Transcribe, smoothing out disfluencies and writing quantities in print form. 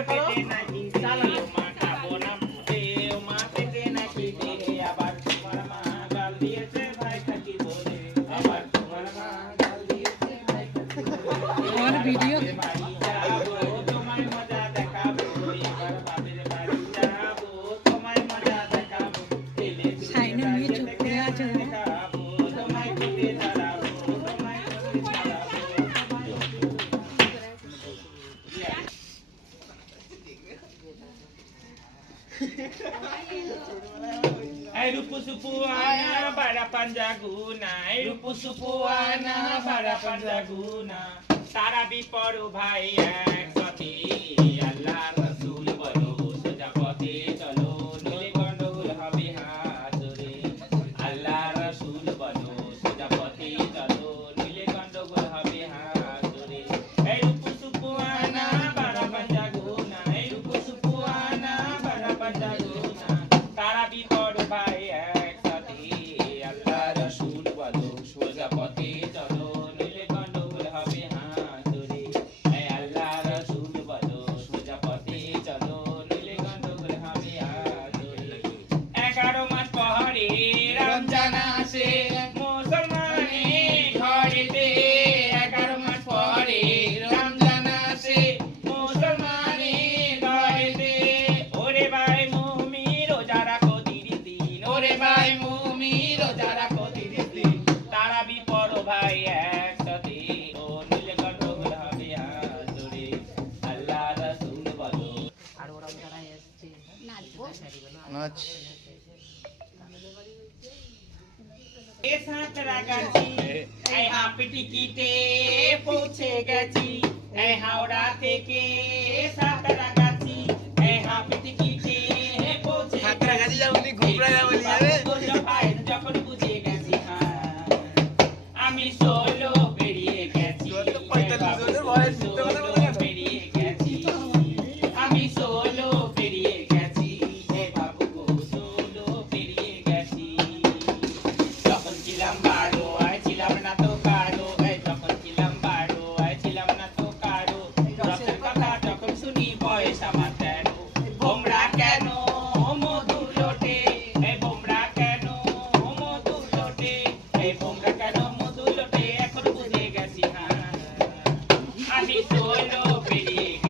আরে পেটে নাকি ও মা খাবো না ফুটে ও মা পেটে নাকি দে আবার তোমার মা গাল দিয়েছে ভাই থাকি বলে আবার তোমার মা গাল দিয়েছে ভাই থাকি বলে আমার ভিডিও বাড়ি যাবো তোমায় মজা দেখাবো এবার বাপের বাড়ি যাবো তোমায় মজা দেখাবো ছেলে সাইনে নিয়ে চুপ করে আছে ও। দেখাবো তোমায় পিঠে ছাড়াবো তোমায় পিঠে ছাড়াবো Ay rupu supuana para panjaguna ay rupu supuana para panjaguna তারা বিপরু ভাই একসাথে আল্লাহ রাসূল বলো সোজা পথে চলো নইলে গন্ডগোল হবে হাজরে আল্লাহ রাসূল বলো সোজা পথে চলো নইলে গন্ডগোল হবে হাজরে এই রূপু সুপুয়ানা para panjaguna এই রূপু সুপুয়ানা para panjaguna তারা বিপরু ভাই একসাথে আল্লাহ রাসূল বলো সোজা পথে চলো নইলে গন্ডগোল হবে হাজরে এই আল্লাহ রাসূল বলো সোজা পথে চলো নইলে গন্ডগোল হবে হাজরে 11 মাস পরে রমজান আসে মুসলমানের ঘরেতে 11 মাস পরে রমজান আসে মুসলমানের ঘরেতে ওরে ভাই মুমিন রোজা রাখো 30 দিন ওরে ভাই মুমিন রোজা রাখো 30 দিন তারা বিপর ভাই একসাথে ও নীল গন্ডগোল হবে হাজরে আল্লাহ রাসূল বলো আর ওরা যারা এসছে নাচ এ সাঁতরা গাছি এই হাফ টিকিটে পৌঁছে গেছি এই হাওড়া থেকে